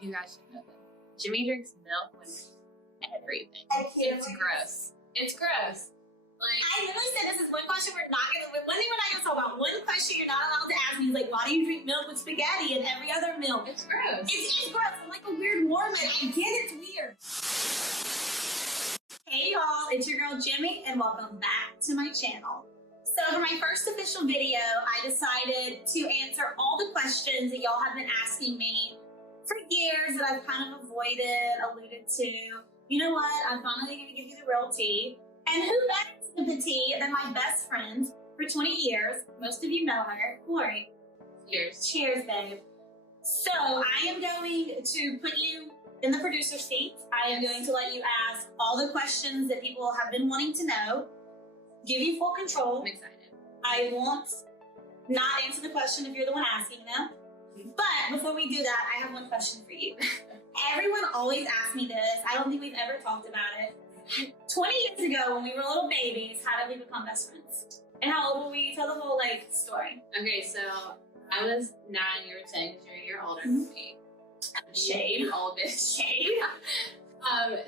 You guys should know that. Jemmye drinks milk with everything. It's gross. It's gross. Like, I literally said this is one question we're not gonna. One thing we're not gonna talk about. One question you're not allowed to ask me is like, why do you drink milk with spaghetti and every other milk? It's gross. It is gross. I'm like a weird Mormon. I get it's weird. Hey y'all, it's your girl Jemmye, and welcome back to my channel. So for my first official video, I decided to answer all the questions that y'all have been asking me for years that I've kind of avoided, alluded to. You know what? I'm finally gonna give you the real tea. And who better to give the tea than my best friend for 20 years? Most of you know her, Lori. Cheers. Cheers, babe. So I am going to put you in the producer seat. I am going to let you ask all the questions that people have been wanting to know. Give you full control. I'm excited. I won't not answer the question if you're the one asking them. But before we do that, I have one question for you. Everyone always asks me this. I don't think we've ever talked about it. 20 years ago, when we were little babies, how did we become best friends? And how old were we? Tell the whole story. Okay, so I was 9, you were 10, because you're a year older than me. Shade. You old bitch. Shade.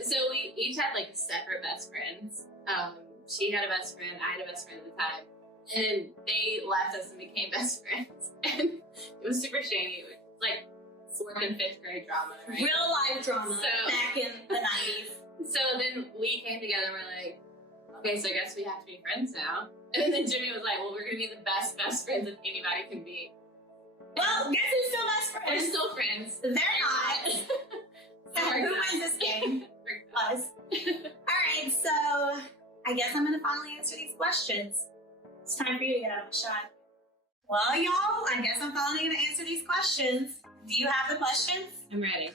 So we each had separate best friends. She had a best friend, I had a best friend at the time. And they left us and became best friends. And it was super shady. It was like 4th and 5th grade drama, right? Real life drama back in the 90s. So then we came together and we're like, okay, so I guess we have to be friends now. And then Jemmye was like, well, we're going to be the best friends that anybody can be. Well, guess who's still best friends? We're still friends. They're not. So who wins this game? Us. All right, so I guess I'm going to finally answer these questions. It's time for you to get out of the shot. Well, y'all, I guess I'm finally going to answer these questions. Do you have the questions? I'm ready.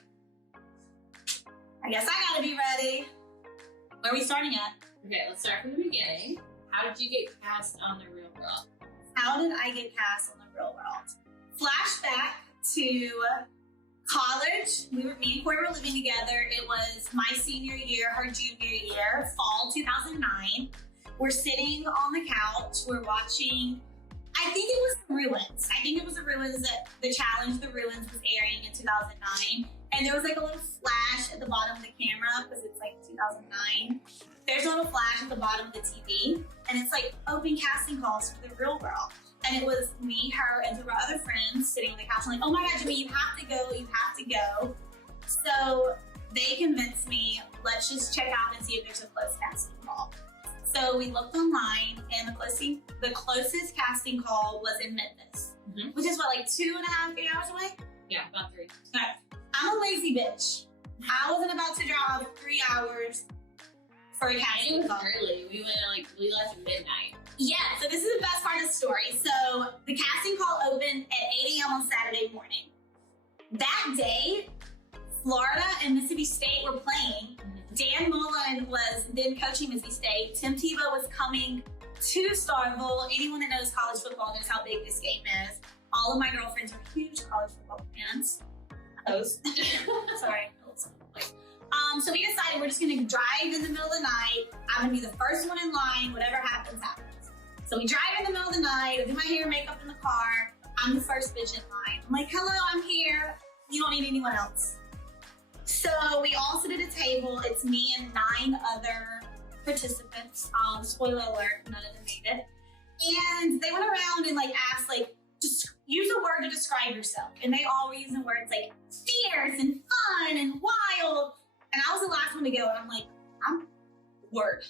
I guess I gotta be ready. Where are we starting at? Okay, let's start from the beginning. How did you get cast on The Real World? How did I get cast on The Real World? Flashback to college. Me and Corey were living together. It was my senior year, her junior year, fall 2009. We're sitting on the couch. We're watching, I think it was The Ruins. I think it was The Ruins that The Challenge, The Ruins was airing in 2009. And there was a little flash at the bottom of the camera because it's 2009. There's a little flash at the bottom of the TV. And it's open casting calls for The Real World. And it was me, her, and 2 of our other friends sitting on the couch. I'm like, oh my God, Jemmye, you have to go, you have to go. So they convinced me, let's just check out and see if there's a closed casting call. So we looked online, and the closest casting call was in Memphis, which is 2.5, 3 hours away? Yeah, about 3. Okay. I'm a lazy bitch. I wasn't about to drive 3 hours for a casting call. Early. We went we left at midnight. Yeah, so this is the best part of the story. So the casting call opened at 8 a.m. on Saturday morning. That day, Florida and Mississippi State were playing. Dan Mullen was then coaching Mississippi State. Tim Tebow was coming to Starkville. Anyone that knows college football knows how big this game is. All of my girlfriends are huge college football fans. Sorry. So we decided we're just gonna drive in the middle of the night. I'm gonna be the first one in line. Whatever happens, happens. So we drive in the middle of the night. I do my hair and makeup in the car. I'm the first bitch in line. I'm like, hello, I'm here. You don't need anyone else. So we all sit at a table. It's me and 9 other participants. Spoiler alert, none of them made it. And they went around and asked just use a word to describe yourself. And they all were using words fierce and fun and wild. And I was the last one to go. And I'm like, I'm bored.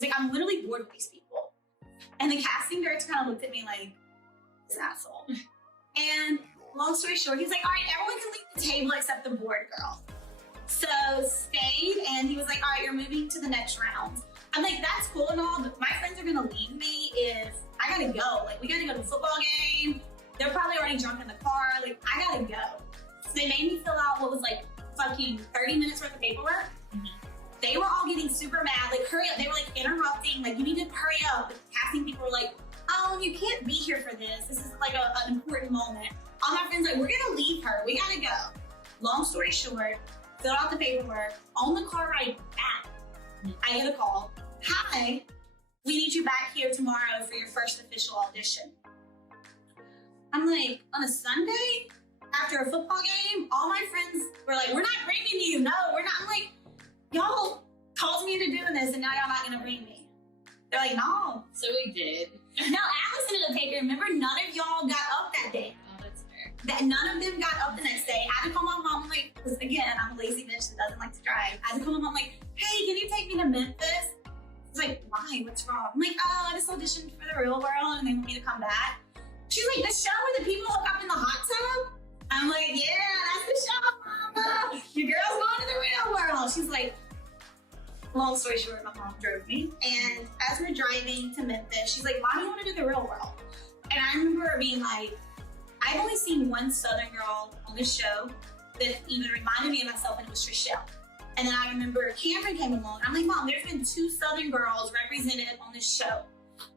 It's I'm literally bored with these people. And the casting director kind of looked at me like, this asshole. And long story short, he's like, all right, everyone can leave the table except the board girl. So stayed, and he was like, all right, you're moving to the next round. I'm like, that's cool and all, but my friends are gonna leave me if I gotta go. We gotta go to a football game. They're probably already drunk in the car. I gotta go. So they made me fill out what was fucking 30 minutes worth of paperwork. They were all getting super mad, hurry up. They were interrupting, you need to hurry up. The casting people were like, oh, you can't be here for this. This is an important moment. All my friends we're gonna leave her. We gotta go. Long story short, filled out the paperwork. On the car ride back, I get a call. Hi, we need you back here tomorrow for your first official audition. I'm like, on a Sunday? After a football game? All my friends were like, we're not bringing you. No, we're not. I'm like, y'all talked me into doing this and now y'all not gonna bring me. They're like, no. So we did. No, Alice ended up taking her. Remember, none of y'all got up that day. Oh, that's fair. That none of them got up the next day. I had to call my mom, like, because again, I'm a lazy bitch that doesn't like to drive. I had to call my mom, like, hey, can you take me to Memphis? She's like, why? What's wrong? I'm like, oh, I just auditioned for the Real World and they want me to come back. She's like, the show where the people hook up in the hot tub? I'm like, yeah, that's the show, mama. Your girl's going to the Real World. She's like, long story short, my mom drove me. And as we're driving to Memphis, she's like, Mom, you want to do the Real World? And I remember being like, I've only seen one Southern girl on this show that even reminded me of myself, and it was Trishelle. And then I remember Cameron came along. I'm like, Mom, there's been 2 Southern girls represented on this show.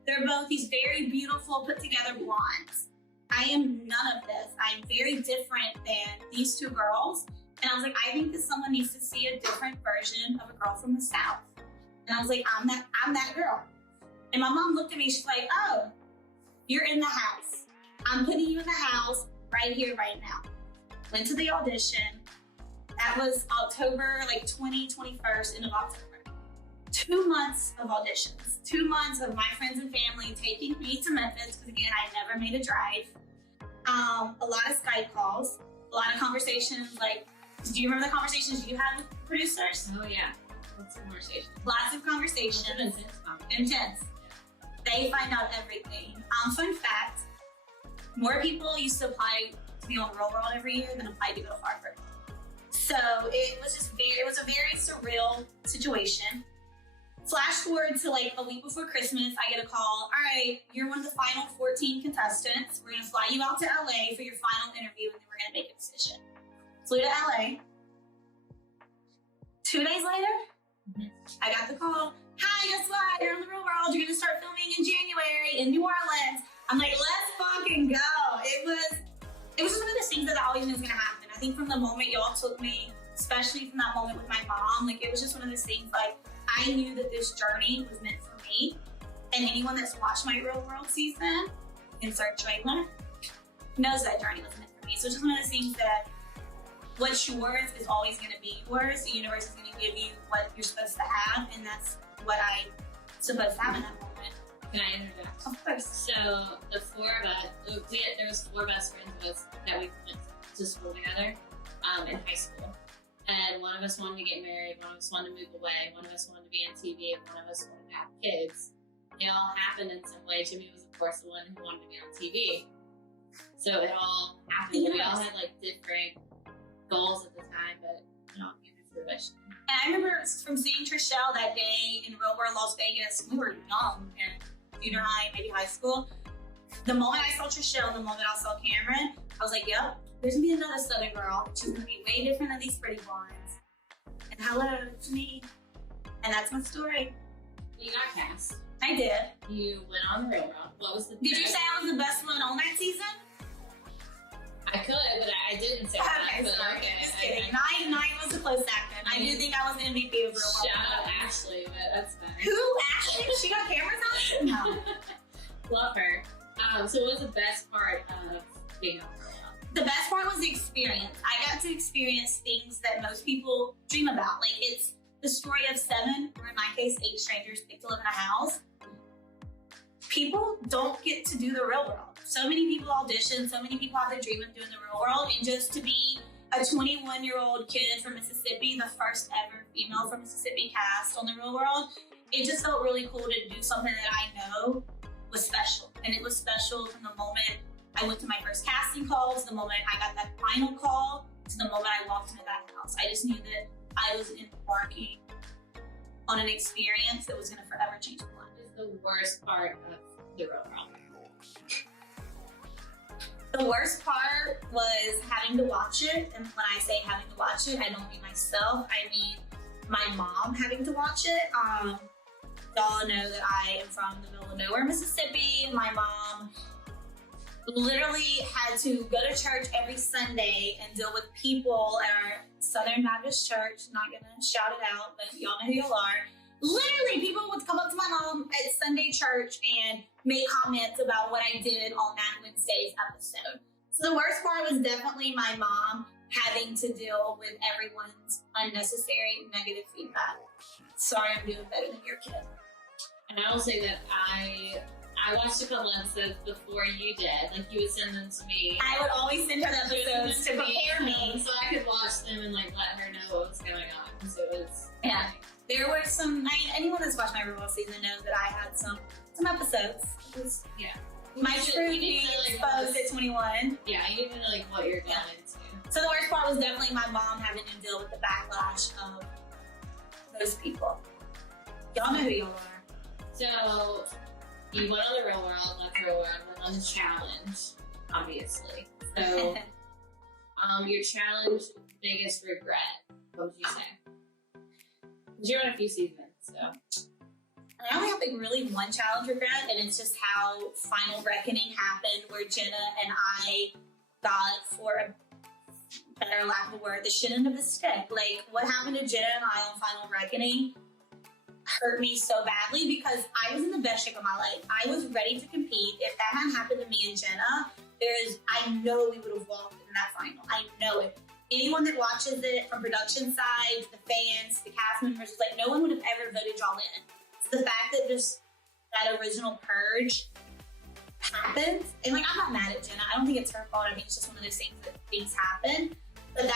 They're both these very beautiful, put together blondes. I am none of this. I'm very different than these 2 girls. And I was like, I think that someone needs to see a different version of a girl from the South. And I was like, I'm that girl. And my mom looked at me, she's like, oh, you're in the house. I'm putting you in the house right here, right now. Went to the audition. That was October, like 21st, end of October. 2 months of auditions. 2 months of my friends and family taking me to Memphis, because again, I never made a drive. A lot of Skype calls, a lot of conversations. Like, do you remember the conversations you had with the producers? Oh yeah, lots of conversations. Lots of conversations. Intense. They find out everything. Fun fact, more people used to apply to be on Real World every year than applied to go to Harvard. So it was a very surreal situation. Flash forward to like a week before Christmas, I get a call. All right, you're one of the final 14 contestants. We're gonna fly you out to LA for your final interview, and then we're gonna make a decision. Flew to LA. 2 days later, I got the call. Hi, guess what? You're on the Real World. You're gonna start filming in January in New Orleans. I'm like, let's fucking go. It was just one of those things that I always knew was gonna happen. I think from the moment y'all took me, especially from that moment with my mom, like it was just one of those things like I knew that this journey was meant for me. And anyone that's watched my Real World season, insert trailer, knows that journey was meant for me. So it's just one of those things that what's yours is always going to be yours. The universe is going to give you what you're supposed to have, and that's what I'm supposed to have in that moment. Can I interject? Of course. So the 4 of us, there was 4 best friends of us that we went to school together in high school. And one of us wanted to get married, one of us wanted to move away, one of us wanted to be on TV, and one of us wanted to have kids. It all happened in some way. Jemmye was, of course, the one who wanted to be on TV. So it all happened. Yes. We all had like different goals at the time, but it all came to fruition. And I remember from seeing Trishelle that day in Real World Las Vegas, we were young in junior high, maybe high school. The moment I saw Trishelle, the moment I saw Cameron, I was like, yep, there's gonna be another Southern girl. She's gonna be way different than these pretty blondes. And hello, it's me. And that's my story. You got cast. I did. You went on the Real World. What was the Did you say I was the best one on that season? I could, but I didn't say Okay, that. sorry. Okay. Just kidding. Nine was a close second. I do think I was the MVP of Real World. Shout out Ashley, but that's fine. Who? Ashley? She got cameras on? No. Love her. So what was the best part of being on Real World? The best part was the experience. I got to experience things that most people dream about. Like, it's the story of 7, or in my case, 8 strangers picked to live in a house. People don't get to do the Real World. So many people audition, so many people have the dream of doing the Real World, and just to be a 21-year-old kid from Mississippi, the first ever female from Mississippi cast on the Real World, it just felt really cool to do something that I know was special. And it was special from the moment I went to my first casting call, to the moment I got that final call, to the moment I walked into that house. I just knew that I was embarking on an experience that was going to forever change my life. What is the worst part of the Real World? The worst part was having to watch it. And when I say having to watch it, I don't mean myself. I mean my mom having to watch it. Y'all know that I am from the middle of nowhere, Mississippi. My mom literally had to go to church every Sunday and deal with people at our Southern Baptist church. Not gonna shout it out, but y'all know who y'all are. Literally, people would come up to my mom at Sunday church and make comments about what I did on that Wednesday's episode. So the worst part was definitely my mom having to deal with everyone's unnecessary negative feedback. Sorry, I'm doing better than your kid. And I will say that I watched a couple episodes before you did. Like, you would send them to me. I would always send her the episodes to prepare me. So I could watch them and, like, let her know what was going on. Because it was... Yeah. There were some... anyone that's watched my RuPaul season knows that I had some episodes. It was, yeah. My truth being exposed at 21. Yeah, you didn't know, like, what you're going into. So the worst part was definitely my mom having to deal with the backlash of those people. Y'all know who you are. So... You went on the real world, left the real world, went on the challenge, obviously. So, your challenge, biggest regret, what would you say? Because you're on a few seasons, so. I only have like really one challenge regret, and it's just how Final Reckoning happened, where Jenna and I got, for a better lack of a word, the shit end of the stick. Like, what happened to Jenna and I on Final Reckoning hurt me so badly because I was in the best shape of my life. I was ready to compete. If that hadn't happened to me and Jenna, I know we would have walked in that final. I know it. Anyone that watches it from production side, the fans, the cast members, like, no one would have ever voted y'all in. So the fact that just that original purge happened, and like, I'm not mad at Jenna. I don't think it's her fault. I mean, it's just one of those things that things happen. But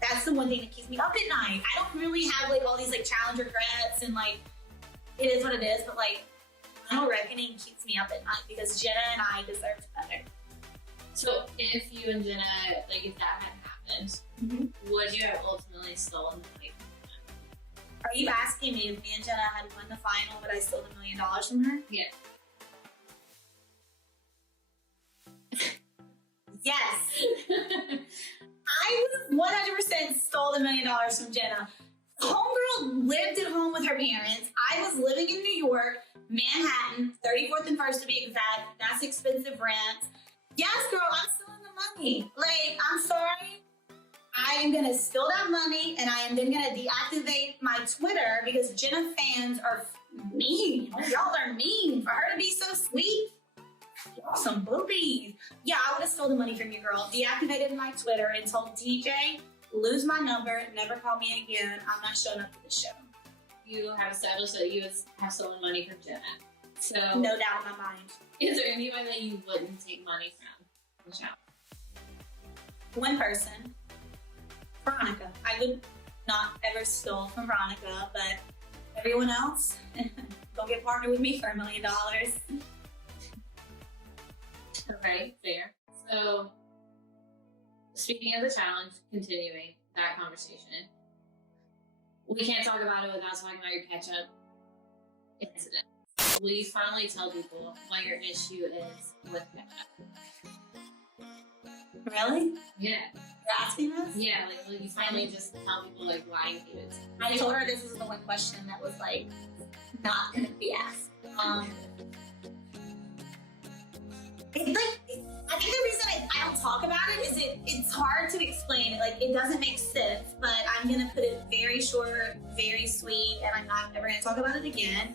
that's the one thing that keeps me up at night. I don't really have like all these like challenge regrets, and like, it is what it is, but like, Final Reckoning keeps me up at night because Jenna and I deserved better. So if you and Jenna, like, if that had happened, would you have ultimately stolen the money from them? Are you asking me if me and Jenna had won the final, would I steal $1 million from her? Yeah. Yes. I would have 100% stole $1 million from Jenna. Homegirl lived at home with her parents. I was living in New York, Manhattan, 34th and 1st to be exact. That's expensive rent. Yes, girl, I'm stealing the money. Like, I'm sorry. I am going to steal that money, and I am then going to deactivate my Twitter because Jenna fans are mean. Y'all are mean. For her to be so sweet, y'all some boobies. Yeah, I would have stolen the money from you, girl. Deactivated my Twitter and told DJ, lose my number, never call me again. I'm not showing up for the show. You have established that you have stolen money from Jenna. So no doubt in my mind. Is there anyone that you wouldn't take money from the show? One person. Veronica. I would not ever steal from Veronica, but everyone else, go get partnered with me for $1 million. Okay, fair. So, speaking of the challenge, continuing that conversation, we can't talk about it without talking about your ketchup incident. Will you finally tell people what your issue is with ketchup? Really? Yeah. You're asking us? Yeah, like, will you finally just tell people, like, why you hate it? I told her this was the one question that was, like, not gonna be asked. It's like, I think the reason I don't talk about it is it's hard to explain it. Like, it doesn't make sense, but I'm gonna put it very short, very sweet, and I'm not ever gonna talk about it again.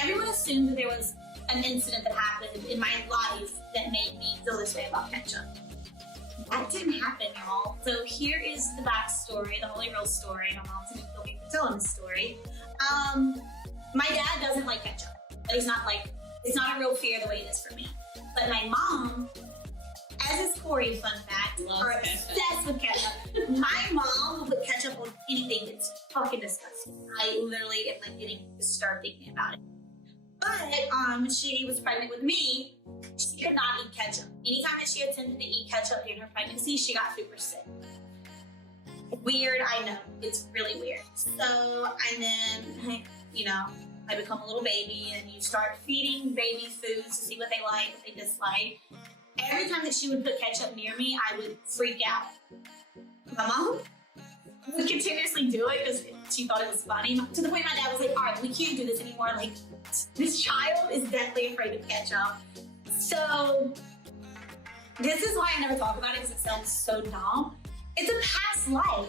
Everyone assumed that there was an incident that happened in my life that made me feel this way about ketchup. That didn't happen, y'all. So here is the backstory, the holy real story. My mom's gonna kill me for telling this story. My dad doesn't like ketchup, but it's not a real fear the way it is for me. But my mom, as is Corey, fun fact, are obsessed with ketchup. My mom will put ketchup on anything. It's fucking disgusting. I literally am like getting disturbed thinking about it. But when she was pregnant with me, she could not eat ketchup. Anytime that she attempted to eat ketchup during her pregnancy, she got super sick. Weird, I know. It's really weird. So, and then, you know, I become a little baby, and you start feeding babies foods to see what they like, what they dislike. Every time that she would put ketchup near me, I would freak out. My mom would continuously do it because she thought it was funny. To the point my dad was like, all right, we can't do this anymore. Like, this child is deathly afraid of ketchup. So, this is why I never talk about it because it sounds so dumb. It's a past life.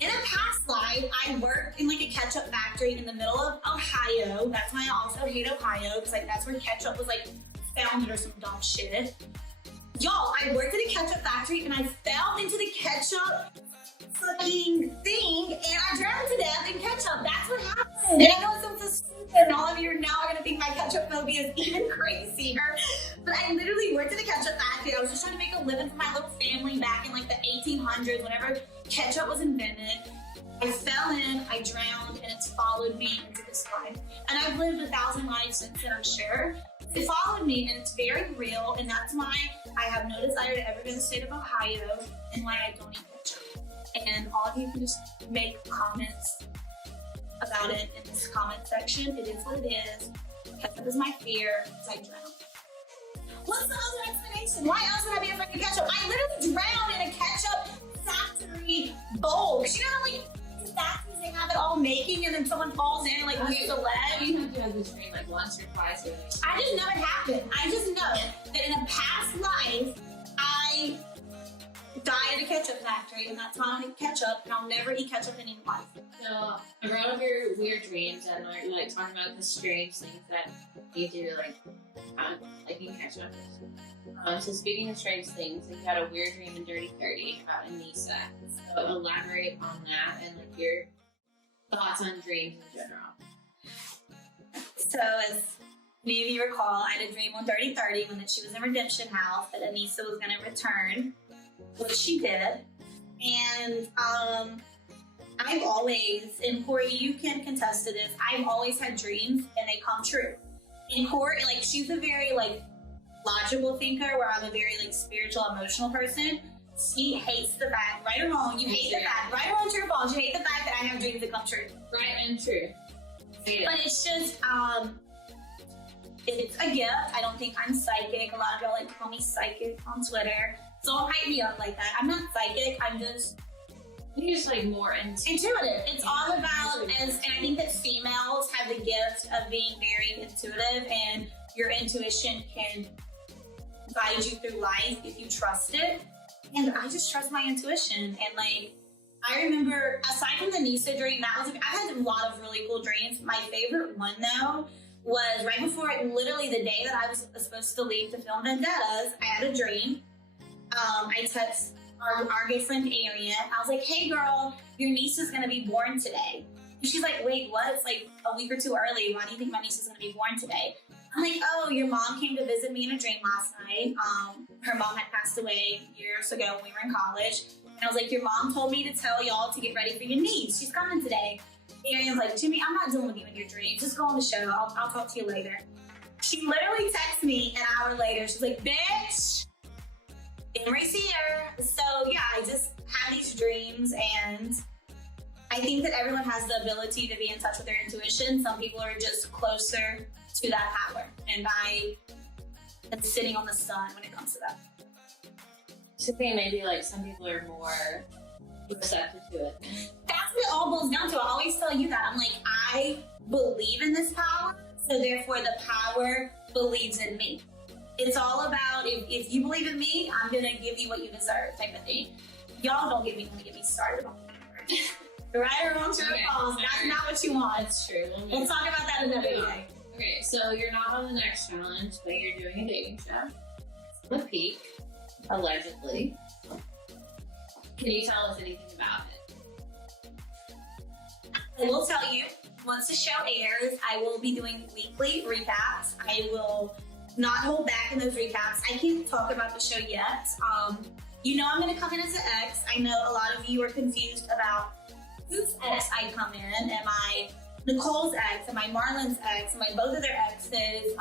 In a past life, I worked in like a ketchup factory in the middle of Ohio. That's why I also hate Ohio because like that's where ketchup was like founded or some dumb shit. Y'all, I worked at a ketchup factory and I fell into the ketchup fucking thing and I drowned to death in ketchup. That's what happened. And I know it sounds so stupid and all of you are now gonna think my ketchup phobia is even crazier. But I literally worked at a ketchup factory. I was just trying to make a living for my little family back in like the 1800s, whenever ketchup was invented. I fell in, I drowned, and it's followed me into this life. And I've lived 1,000 lives since then, I'm sure. It followed me, and it's very real, and that's why I have no desire to ever go to the state of Ohio, and why I don't eat ketchup. And all of you can just make comments about it in this comment section. It is what it is. Ketchup is my fear, because I drown. What's the other explanation? Why else would I be afraid of ketchup? I literally drowned in a ketchup factory bowl. Because you know how, like, the factories, they have it all making, and then someone falls in and, like, loses a leg? You have to have this dream, like, once or twice. Or, like, I just know it happened. I just know that in a past life, I died at a ketchup factory, and that's why I don't eat ketchup, and I'll never eat ketchup in life. So, around your weird dreams and like talking about the strange things that you do, like you catch up. So speaking of strange things, you had a weird dream in Dirty 30 about Anissa. So elaborate on that and like your thoughts on dreams in general. So as many of you recall, I had a dream on Dirty 30 when she was in Redemption House that Anissa was going to return, which she did. And I've always, and Corey, you can contest to this, I've always had dreams and they come true. And Corey, like, she's a very, like, logical thinker, where I'm a very, like, spiritual, emotional person. She hates the fact, right or wrong, you hate the fact, right or wrong, true or false, you hate the fact that I have dreams that come true. Right and true. But it's just, it's a gift. I don't think I'm psychic. A lot of y'all like call me psychic on Twitter. So don't hype me up like that. I'm not psychic, I'm just... You're just like more intuitive. It's all about, and I think that females have the gift of being very intuitive, and your intuition can guide you through life if you trust it. And I just trust my intuition. And like, I remember, aside from the Nisa dream, that was, I've had a lot of really cool dreams. My favorite one though was right before, literally the day that I was supposed to leave to film Vendettas, I had a dream. I texted our good friend Arian. I was like, hey girl, your niece is gonna be born today. And she's like, wait, what? It's like a week or two early. Why do you think my niece is gonna be born today? I'm like, oh, your mom came to visit me in a dream last night. Her mom had passed away years ago when we were in college. And I was like, your mom told me to tell y'all to get ready for your niece. She's coming today. Arian's like, Jemmye, I'm not dealing with you in your dreams. Just go on the show. I'll talk to you later. She literally texts me an hour later. She's like, bitch, Emery's here. So yeah, I just have these dreams, and I think that everyone has the ability to be in touch with their intuition. Some people are just closer to that power, and I am sitting on the sun when it comes to that. So I think maybe like some people are more receptive to it. That's what it all boils down to. I always tell you that. I'm like, I believe in this power, so therefore the power believes in me. It's all about, if you believe in me, I'm gonna give you what you deserve, type of thing. Y'all don't get me started on that. Right or wrong, true or false, that's not what you want. That's true. Let's talk about that another day. Okay, so you're not on the next challenge, but you're doing a dating show. The Peak, allegedly. Can you tell us anything about it? I will tell you, once the show airs, I will be doing weekly recaps. I will not hold back in those recaps. I can't talk about the show yet. You know I'm gonna come in as an ex. I know a lot of you are confused about whose ex I come in. Am I Nicole's ex? Am I Marlon's ex? Am I both of their exes?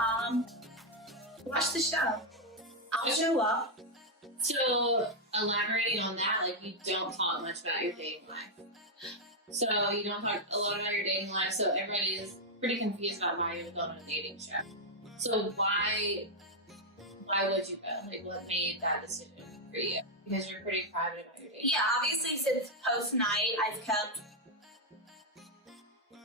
Watch the show. I'll show up. So, elaborating on that, like, you don't talk much about your dating life. So, you don't talk a lot about your dating life, so everybody is pretty confused about why you're going on a dating show. So, why would you go? Like, what made that decision for you? Because you're pretty private about your dating. Yeah, obviously since post-night, I've kept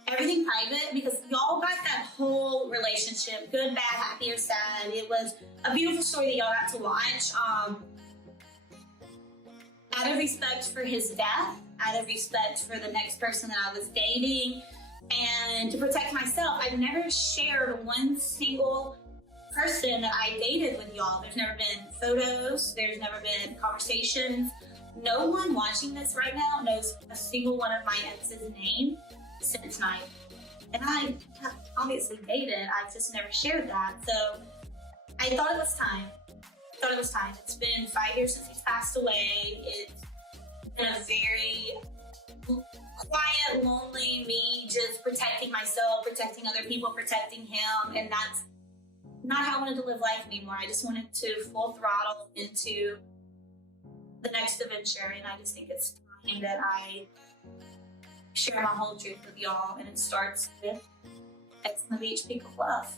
everything private because y'all got that whole relationship, good, bad, happy, or sad. It was a beautiful story that y'all got to watch. Out of respect for his death, out of respect for the next person that I was dating, and to protect myself, I've never shared one single person that I dated with y'all. There's never been photos. There's never been conversations. No one watching this right now knows a single one of my ex's name since 9. And I have obviously dated. I've just never shared that. So I thought it was time. It's been 5 years since he's passed away. It's been a very quiet, lonely me, just protecting myself, protecting other people, protecting him. And that's not how I wanted to live life anymore. I just wanted to full throttle into the next adventure. And I just think it's time that I share my whole truth with y'all. And it starts with Ex on the Beach, Peak of Love.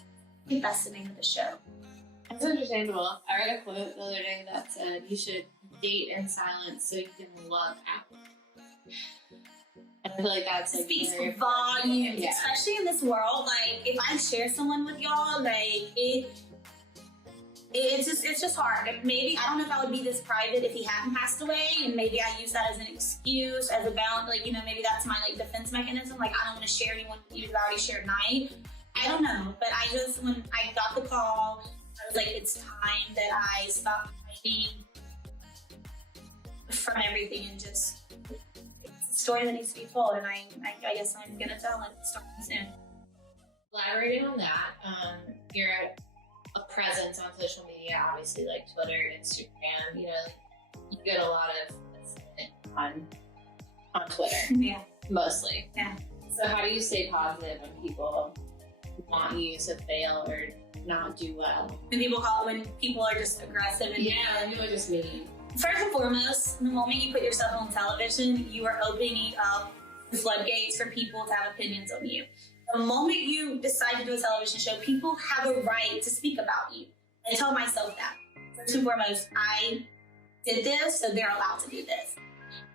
I think that's the name of the show. That's understandable. I read a quote the other day that said you should date in silence so you can love out. I feel like that's like speaks very volumes, yeah. Especially in this world. Like if I share someone with y'all, like it's just hard. Maybe I don't know if I would be this private if he hadn't passed away, and maybe I use that as an excuse, as a bound. Like maybe that's my like defense mechanism. Like I don't want to share anyone with you because I already shared mine. I don't know, but I just when I got the call, I was like, it's time that I stop hiding from everything and just. Story that needs to be told, and I guess I'm gonna tell it starting soon. Elaborating on that, you're a presence on social media, obviously like Twitter, Instagram. You get a lot of on Twitter. Yeah, mostly. Yeah. So how do you stay positive when people want you to fail or not do well? When people are just aggressive and I knew what just mean. First and foremost, the moment you put yourself on television, you are opening up the floodgates for people to have opinions on you. The moment you decide to do a television show, people have a right to speak about you. I tell myself that. First and foremost, I did this, so they're allowed to do this.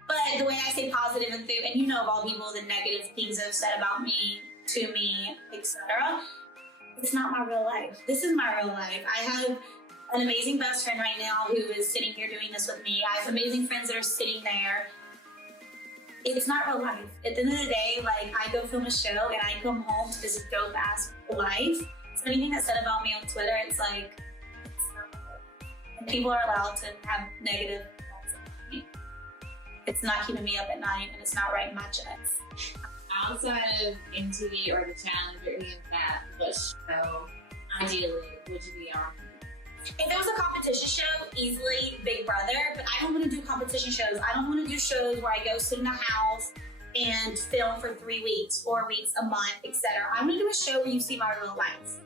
But the way I say positive and of all people, the negative things they've said about me, to me, etc., it's not my real life. This is my real life. I have an amazing best friend right now who is sitting here doing this with me. I have amazing friends that are sitting there. It's not real life. At the end of the day, like I go film a show and I come home to this dope ass life. So anything that's said about me on Twitter, it's like and people are allowed to have negative thoughts about me. It's not keeping me up at night and it's not writing my checks. Outside of MTV or the challenge or any of that, what show ideally would you be on? If it was a competition show, easily Big Brother, but I don't want to do competition shows. I don't want to do shows where I go sit in a house and film for 3 weeks, 4 weeks, a month, etc. I want to do a show where you see my real life.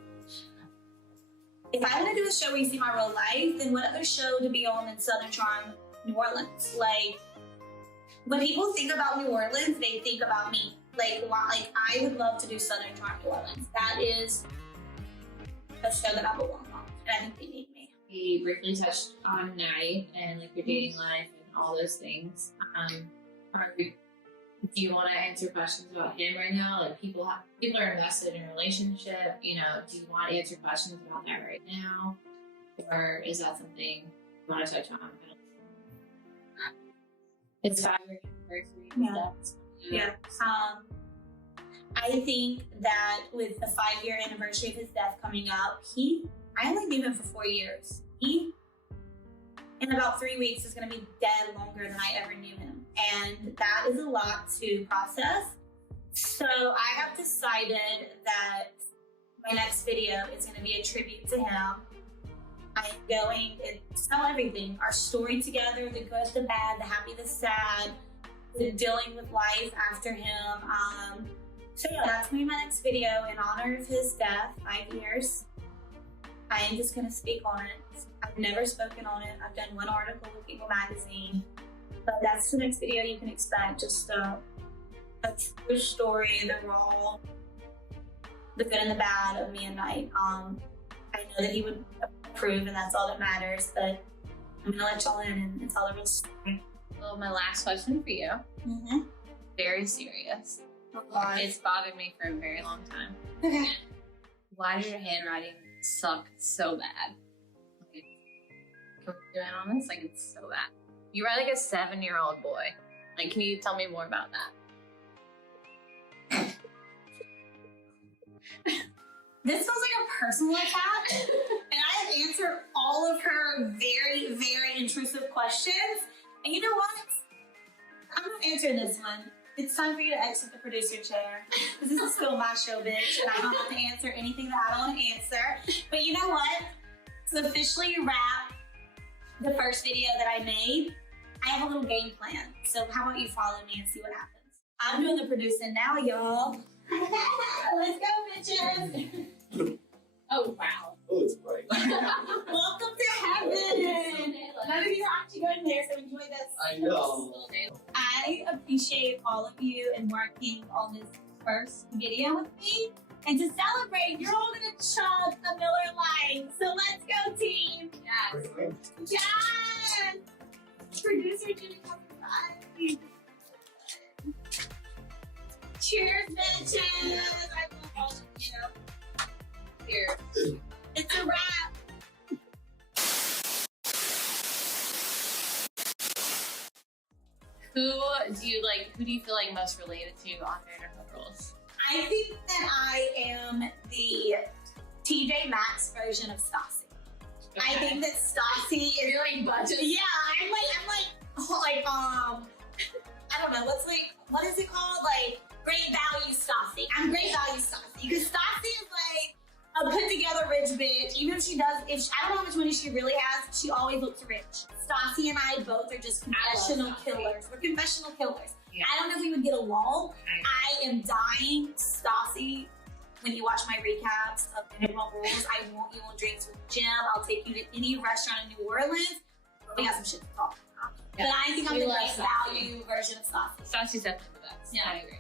If I want to do a show where you see my real life, then what other show to be on in Southern Charm, New Orleans? Like, when people think about New Orleans, they think about me. Like I would love to do Southern Charm, New Orleans. That is a show that I belong on, and I think they need me. We briefly touched on Night and like your dating life and all those things. Do you want to answer questions about him right now? Like people are invested in a relationship. Do you want to answer questions about that right now, or is that something you want to touch on? It's 5-year anniversary. Yeah. I think that with the 5-year anniversary of his death coming up, I only knew him for 4 years. He, in about 3 weeks, is going to be dead longer than I ever knew him. And that is a lot to process. So I have decided that my next video is going to be a tribute to him. I'm going to tell everything. Our story together, the good, the bad, the happy, the sad, the dealing with life after him. So yeah, that's going to be my next video in honor of his death, 5 years. I am just going to speak on it. I've never spoken on it. I've done one article with People Magazine. But that's the next video you can expect. Just a true story, the raw, the good and the bad of me and Night. I know that he would approve, and that's all that matters. But I'm going to let y'all in and tell the real story. Well, my last question for you. Mm-hmm. Very serious. Oh, It's bothered me for a very long time. okay. Why does your handwriting suck so bad? Like, can we get on this? Like, it's so bad. You write like a 7-year-old boy. Like, can you tell me more about that? This feels like a personal attack, and I have answered all of her very, very intrusive questions. And you know what? I'm not answering this one. It's time for you to exit the producer chair. Because this is still my show, bitch, and I don't have to answer anything that I don't want to answer. But you know what? To officially wrap the first video that I made, I have a little game plan. So how about you follow me and see what happens? I'm doing the producing now, y'all. Let's go, bitches. Oh, wow. Oh, it's bright. Welcome to heaven. None of you are actually going there, so enjoy this. I know. I appreciate all of you embarking on this first video with me. And to celebrate, you're all gonna chug a Miller Lite. So let's go, team. Yes. Yes. Producer Jimmy, come by. Cheers, bitches. I love all of you. Here. It's a wrap. Who do you feel like most related to on Vanderpump Rules? I think that I am the TJ Maxx version of Stassi. I think that Stassi is You're like budget. yeah. I'm like I don't know what is it called? Like great value Stassi. I'm great value Stassi because Stassi is like a put together rich bitch. Even if she does, I don't know how much money she really has, she always looks rich. Stassi and I both are just confessional killers. We're confessional killers. Yeah. I don't know if we would get along. I am dying, Stassi. When you watch my recaps of Vanderpump Rules, I want you on drinks with Jim. I'll take you to any restaurant in New Orleans. We got some shit to talk about. Yeah. But I think I'm We the love great Stassi. value version of Stassi. Stassi's definitely the best. Yeah. I agree.